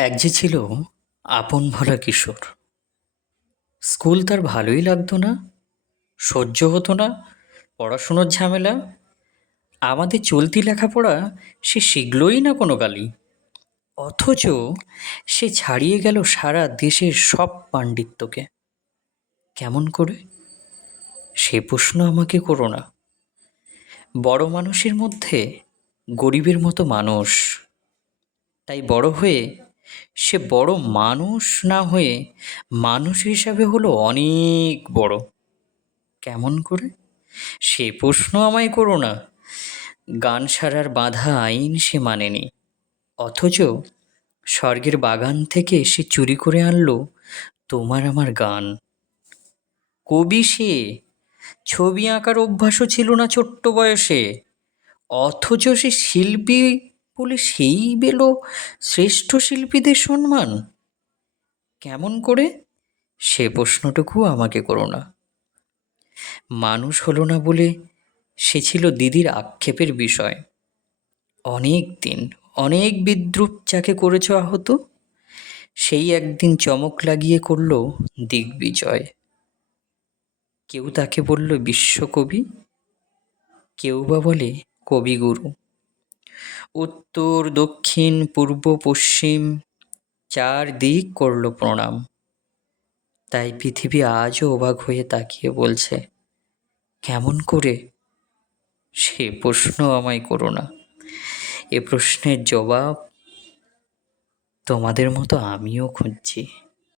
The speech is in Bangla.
এক যে ছিল আপন ভোলা কিশোর। স্কুল তার ভালোই লাগতো না, সহ্য হতো না, পড়াশুনোর ঝামেলা, আমাদের চলতি লেখাপড়া সে শিখলই না কোনো কালই। অথচ সে ছাড়িয়ে গেল সারা দেশের সব পাণ্ডিত্যকে। কেমন করে? সে প্রশ্ন আমাকে করো না। বড় মানুষের মধ্যে গরিবের মতো মানুষ, তাই বড় হয়ে সে বড় মানুষ না হয়ে মানুষ হিসাবে হলো অনেক বড়। কেমন করে? সে প্রশ্ন আমায় করো না। গান সারার বাঁধা আইন সে মানেনি। অথচ স্বর্গের বাগান থেকে সে চুরি করে আনলো তোমার আমার গান। কবি সে, ছবি আঁকার অভ্যাসও ছিল না ছোট্ট বয়সে। অথচ সে শিল্পী বলে সেই পেল শ্রেষ্ঠ শিল্পীদের সম্মান? কেমন করে? সে প্রশ্নটুকু আমাকে করো না। মানুষ হলো না বলে সে ছিল দিদির আক্ষেপের বিষয়। অনেক দিন, অনেক বিদ্রুপ যাকে করেছ আহত, সেই একদিন চমক লাগিয়ে করল দিগ্বিজয়। কেউ তাকে বলল বিশ্বকবি, কেউ বা বলে কবিগুরু। উত্তর, দক্ষিণ, পূর্ব, পশ্চিম চার দিক করল প্রণাম। তাই পৃথিবী আজও অবাক হয়ে তাকিয়ে বলছে, কেমন করে? সে প্রশ্ন আমায় করো না। এ প্রশ্নের জবাব তোমাদের মতো আমিও খুঁজছি।